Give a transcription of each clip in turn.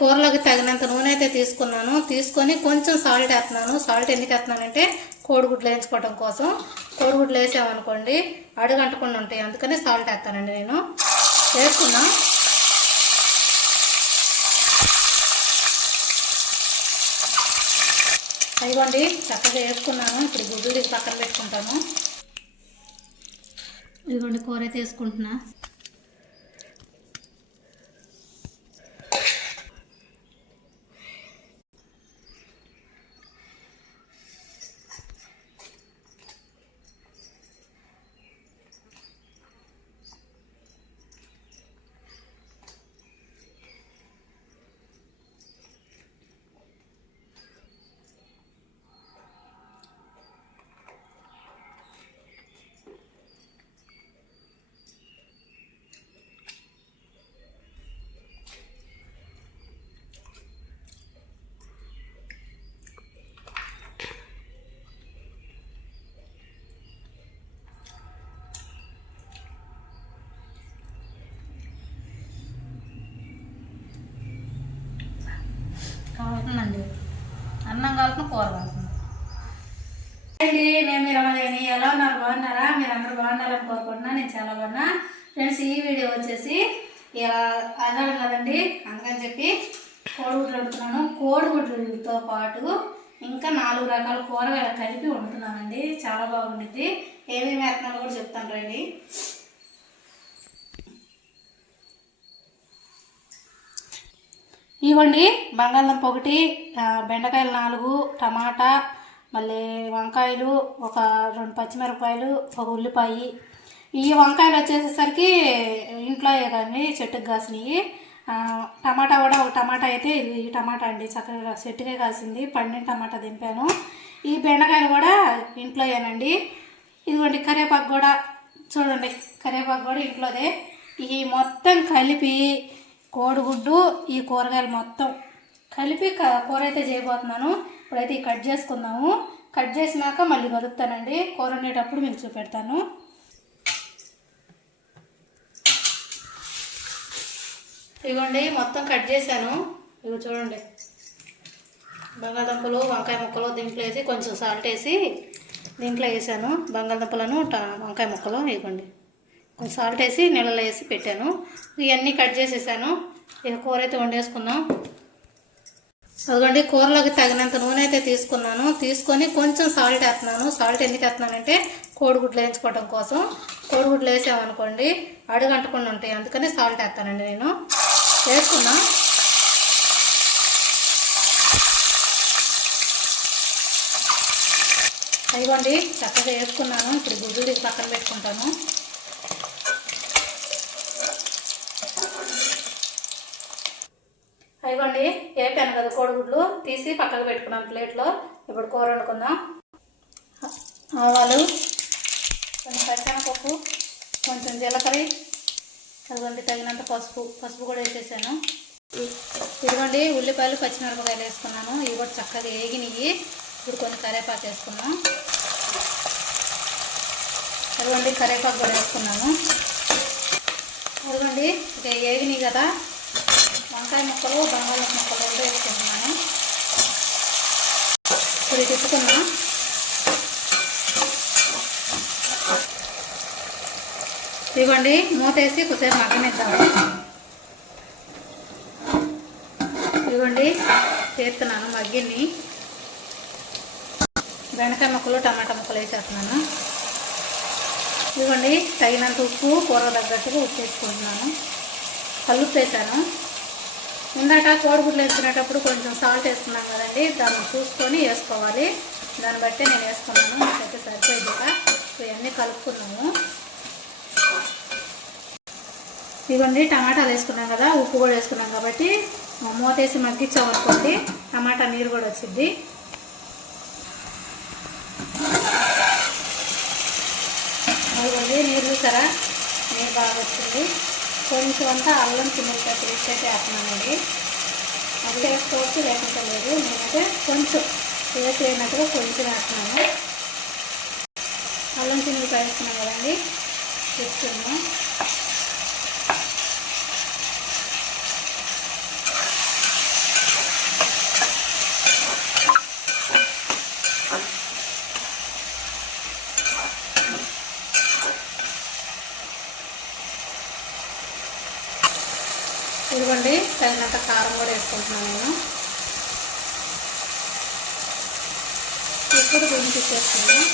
కూరలోకి తగినంత నూనె అయితే తీసుకున్నాను. తీసుకొని కొంచెం సాల్ట్ వేస్తున్నాను. సాల్ట్ ఎందుకు వేస్తున్నానంటే కోడిగుడ్లు వేయించుకోవడం కోసం. కోడిగుడ్లు వేసామనుకోండి అడుగంటకుండా ఉంటాయి. అందుకని సాల్ట్ వేస్తానండి నేను. వేసుకున్నా. అయిగోండి చక్కగా వేసుకున్నాను. ఇప్పుడు గుడ్లు పక్కన పెట్టుకుంటాను. ఇదిగోండి కూర అయితే వేసుకుంటున్నా. కాల్సిన కూర కాల్సిన అండి నేను మీరు రమదేని ఎలా ఉన్నారు? బాగున్నారా? మీరు అందరూ బాగున్నారని కోరుకుంటున్నా. నేను చాలా బాగున్నా. ఫ్రెండ్స్ ఈ వీడియో వచ్చేసి ఇలా అన్నాడు కదండి. అందుకని చెప్పి కోడిగుడ్లు వండుతున్నాను. కోడిగుడ్లతో పాటు ఇంకా నాలుగు రకాల కూరగాయలు కలిపి వండుతున్నానండి. చాలా బాగుండిద్ది. ఏమేమి వేస్తున్నాలో కూడా చెప్తాను రండి. ఇవ్వండి. బంగాళదుంప ఒకటి బెండకాయలు నాలుగు టమాటా మళ్ళీ వంకాయలు ఒక రెండు పచ్చిమిరపకాయలు ఒక ఉల్లిపాయ. ఈ వంకాయలు వచ్చేసేసరికి ఇంట్లో కానీ చెట్టుకు కాసినవి. టమాటా కూడా ఒక టమాటా అయితే ఇది ఈ టమాటా అండి చక్కగా చెట్టుకే కాసింది. పండిన టమాటా దింపాను. ఈ బెండకాయలు కూడా ఇంట్లోయేనండి ఇదిగోండి కరివేపాకు కూడా చూడండి కరివేపాకు కూడా ఇంట్లోదే. ఈ మొత్తం కలిపి కోడిగుడ్డు ఈ కూరగాయలు మొత్తం కలిపి క- కూర అయితే చేయబోతున్నాను. ఇప్పుడైతే ఈ కట్ చేసుకుందాము. కట్ చేసినాక మళ్ళీ కలుపుతానండి కూర వండేటప్పుడు మీకు చూపెడతాను. ఇదిగోండి మొత్తం కట్ చేశాను. ఇవి చూడండి. బంగాళదుంపలు వంకాయ ముక్కలు దీంట్లో వేసి కొంచెం సాల్ట్ వేసి దీంట్లో వేసాను. బంగాళదుంపలను వంకాయ ముక్కలు ఇవ్వండి సాల్ట్ వేసి నీళ్ళలో వేసి పెట్టాను. ఇవన్నీ కట్ చేసేసాను. ఇక కూర అయితే వండేసుకుందాం. అదిగోండి కూరలోకి తగినంత నూనె అయితే తీసుకున్నాను. తీసుకొని కొంచెం సాల్ట్ వేస్తున్నాను. సాల్ట్ ఎందుకు వేస్తున్నానంటే కోడిగుడ్లు వేయించుకోవడం కోసం. కోడిగుడ్లు వేసామనుకోండి అడుగంటకుండా ఉంటాయి. అందుకని సాల్ట్ వేస్తానండి నేను. వేసుకున్నా అయిగోండి చక్కగా వేసుకున్నాను. ఇప్పుడు గుడ్లు పక్కన పెట్టుకుంటాను. అయిగోండి వేపాను కదా కోడిగుడ్లు తీసి పక్కకు పెట్టుకున్నాను ప్లేట్లో ఇప్పుడు కూర వండుకుందాం. ఆవాలు కొంచెం పచ్చనపప్పు కొంచెం జీలకర్ర అదిగోండి తగినంత పసుపు. పసుపు కూడా వేసేసాను. ఇదిగోండి ఉల్లిపాయలు పచ్చిమిరపకాయలు వేసుకున్నాను. ఇవి కూడా చక్కగా వేగినవి ఇప్పుడు కొన్ని కరేపాకు వేసుకున్నాం అదిగోండి కరేపాకు కూడా వేసుకున్నాను. అదిగోండి ఇక వేగినాయి కదా. వంకాయ ముక్కలు బంగాళాదుంప ముక్కలు రెండు వేసుకుంటున్నాను. ఇప్పుడు తిప్పుకున్నా ఇవ్వండి మూతేసి కొద్దిసేపు మగ్గనిద్దాము. ఇవ్వండి చేస్తున్నాను మగ్గిని బెండకాయ ముక్కలు టమాటా ముక్కలు వేసేస్తున్నాను. ఇవ్వండి తగినంత ఉప్పు కూర తగ్గట్టుగా ఉప్పు వేసుకుంటున్నాను. కలుపు వేసాను. ఇందాక కోడిగుడ్లు వేసుకునేటప్పుడు కొంచెం సాల్ట్ వేసుకున్నాం కదండి దాన్ని చూసుకొని వేసుకోవాలి. దాన్ని బట్టి నేను వేసుకున్నాను నాకైతే సరిపోయిందిగా ఇవన్నీ కలుపుకున్నాము. ఇవ్వండి టమాటాలు వేసుకున్నాం కదా ఉప్పు కూడా వేసుకున్నాం కాబట్టి మూతేసి మగ్గించామనుకోండి టమాటా నీరు కూడా వచ్చింది. నీరు చూసారా? నీరు బాగా వచ్చింది. కొంచెం అంతా అల్లం చిన్నగా పేస్ట్ అయితే వేస్తున్నానండి అది వేసుకోవచ్చు లేకుండా లేదు నేనైతే కొంచెం పేస్ట్ అయినట్టుగా కొంచెం వేస్తున్నాను. అల్లం చిన్నగా వేస్తున్నాం కదండి. ఇదిగోండి తగినంత కారం కూడా వేసుకుంటున్నాను నేను. ఇప్పుడు దీన్ని తీసేస్తున్నాను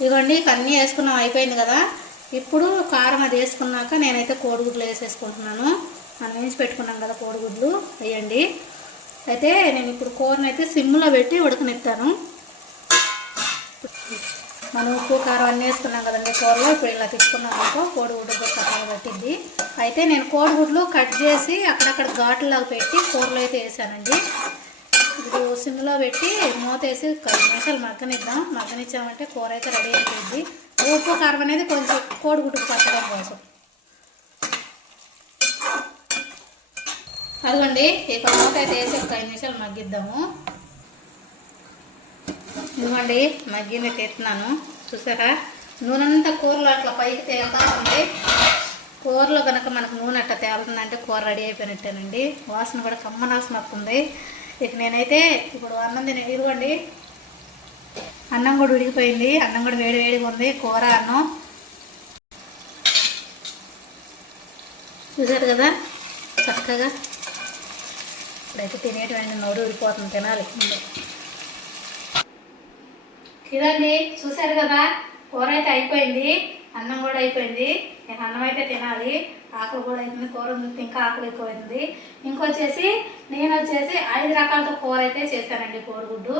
ఇదిగోండి అన్నీ వేసుకున్నాం అయిపోయింది కదా. ఇప్పుడు కారం అది వేసుకున్నాక నేనైతే కోడిగుడ్లు వేసేసుకుంటున్నాను. మనం వేసి పెట్టుకున్నాం కదా కోడిగుడ్లు. వేయండి. అయితే నేను ఇప్పుడు కూరని అయితే సిమ్లో పెట్టి ఉడకనిస్తాను. మనం ఉప్పు కారం అన్నీ వేసుకున్నాం కదండి కూరలో. ఇప్పుడు ఇలా తిప్పుకున్నాం అనుకో కోడిగుడ్డు కూడా పట్టింది అయితే నేను కోడిగుడ్లు కట్ చేసి అక్కడక్కడ ఘాట్లలాగా పెట్టి కూరలో అయితే వేసానండి. ఇప్పుడు సిమ్లో పెట్టి మూత వేసి ఒక నిమిషాలు మగ్గనిద్దాం. మగ్గనిచ్చామంటే కూర అయితే రెడీ అయిపోయింది. ఉప్పు కారం అనేది కొంచెం కోడిగుడ్డుకు పట్టడం కోసం. అదిగోండి ఇక మూత అయితే వేసి ఒక ఐదు నిమిషాలు మగ్గిద్దాము. ఇదిగోండి మగ్గిన తెస్తున్నాను చూసారా? నూనె అంతా కూరలో అట్లా పైకి తేలుతా ఉంది. కూరలో కనుక మనకు నూనె అట్లా తేలుతుందంటే కూర రెడీ అయిపోయినట్టేనండి. వాసన కూడా కమ్మనాసన వస్తుంది. ఇక నేనైతే ఇప్పుడు అన్నం తిన ఇదిగోండి. అన్నం కూడా ఉడికిపోయింది. అన్నం కూడా వేడి వేడిగా ఉంది. కూర అన్నం. చూసారు కదా? చక్కగా ఇప్పుడైతే తినేటువంటి నోరు ఊరిపోతుంది తినాలి. ఇదండి చూసారు కదా? కూర అయితే అయిపోయింది అన్నం కూడా అయిపోయింది. నేను అన్నం అయితే తినాలి. ఆకులు కూడా అయిపోయింది కూర ఉంది ఇంకా ఆకులు ఎక్కువైంది. ఇంకొచ్చేసి నేను వచ్చేసి ఐదు రకాలతో కూర అయితే చేశానండి కోడిగుడ్డు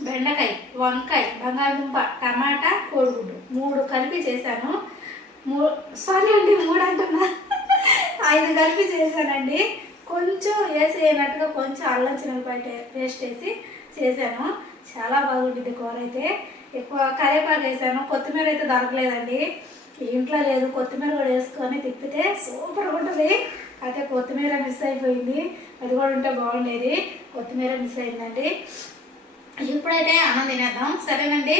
బెండకాయ వంకాయ బంగాళదుంప టమాటా కోడిగుడ్డు. మూడు కలిపి చేశాను. మూ సారీ అండి మూడు అంటున్నా. ఐదు కలిపి చేశానండి. కొంచెం వేసేయనట్టుగా కొంచెం అల్లం చిన్నపాయ పేస్ట్ వేసి చేశాను. చాలా బాగుంటుంది కూర అయితే. ఎక్కువ కరివేపాకు వేసాను. కొత్తిమీర అయితే దొరకలేదండి. ఇంట్లో లేదు. కొత్తిమీర కూడా వేసుకొని తిప్పితే సూపర్ ఉంటుంది. అయితే కొత్తిమీర మిస్ అయిపోయింది. అది కూడా ఉంటే బాగుండేది. కొత్తిమీర మిస్ అయిందండి. ఇప్పుడైతే అన్నం తినేద్దాం. సరేనండి?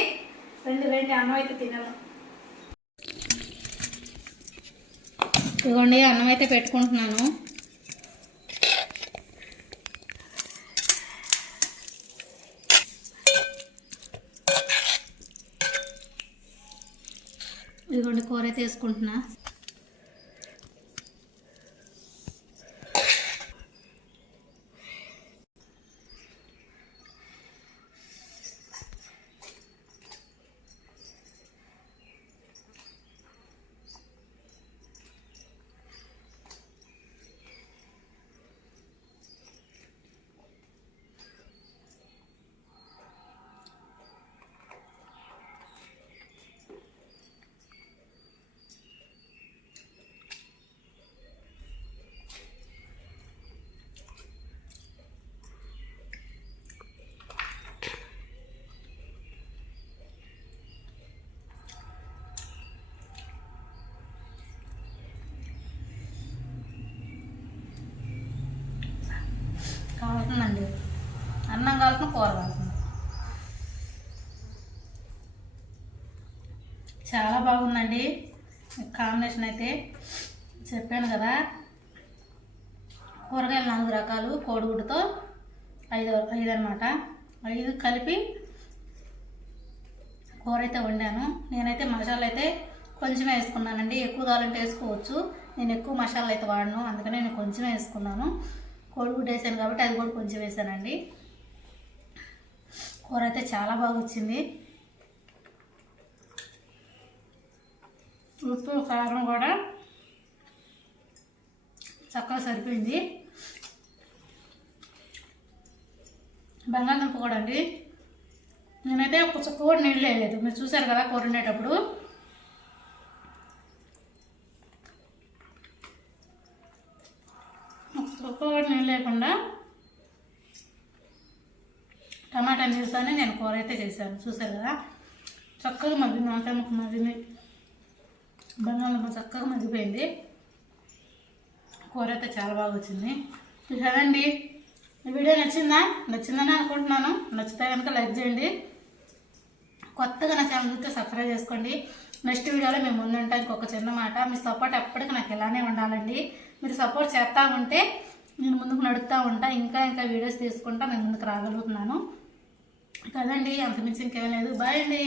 రెండు రెండు. అన్నం అయితే తినేద్దాం ఇదిగోండి అన్నం అయితే పెట్టుకుంటున్నాను. ఇదిగోండి కూర అయితే వేసుకుంటున్నా. కావాల్సిందండి. అన్నం కావాల్సిన కూర కావాల్సింది. చాలా బాగుందండి. కాంబినేషన్ అయితే చెప్పాను కదా. కూరగాయలు నాలుగు రకాలు కోడిగుడ్డుతో ఐదు ఐదు అనమాట ఐదు కలిపి కూర అయితే వండాను. నేనైతే మసాలా అయితే కొంచెమే వేసుకున్నానండి. ఎక్కువ కావాలంటే వేసుకోవచ్చు. నేను ఎక్కువ మసాలా అయితే వాడను. అందుకని నేను కొంచెమే వేసుకున్నాను. కోడిగుడ్డు వేసాను కాబట్టి అది కూడా కొంచెం వేసానండి. కూర అయితే చాలా బాగా వచ్చింది. ఉప్పు కారం కూడా చక్కగా సరిపోయింది. బంగాళదుంప కూడా అండి. నేనైతే ఒక చుక్క కూడా నీళ్ళు వేయలేదు. మీరు చూసారు కదా కూర వండేటప్పుడు. ఒక నీళ్ళు లేకుండా టమాటా నీళ్ళతోనే నేను కూర అయితే చేశాను. చూసారు కదా? చక్కగా మగ్గి వంకాయ ముక్క మగ్గింది. బంగాళదుంప చక్కగా మగ్గిపోయింది. కూర అయితే చాలా బాగా వచ్చింది. చూసారండి ఈ వీడియో నచ్చిందా? నచ్చిందని అనుకుంటున్నాను. నచ్చితే కనుక లైక్ చేయండి. కొత్తగా నా ఛానల్ చూస్తే సబ్స్క్రైబ్ చేసుకోండి. నెక్స్ట్ వీడియోలో మేము ముందుంటాం. ఇంకొక చిన్న మాట. మీ సపోర్ట్ ఎప్పటికీ నాకు ఇలానే ఉండాలండి. మీరు సపోర్ట్ చేస్తా ఉంటే నేను ముందుకు నడుపుతూ ఉంటా ఇంకా ఇంకా వీడియోస్ తీసుకుంటా నేను ముందుకు రాగలుగుతున్నాను. కదండి అంతమించి ఇంకేం లేదు. బాయ్ అండి.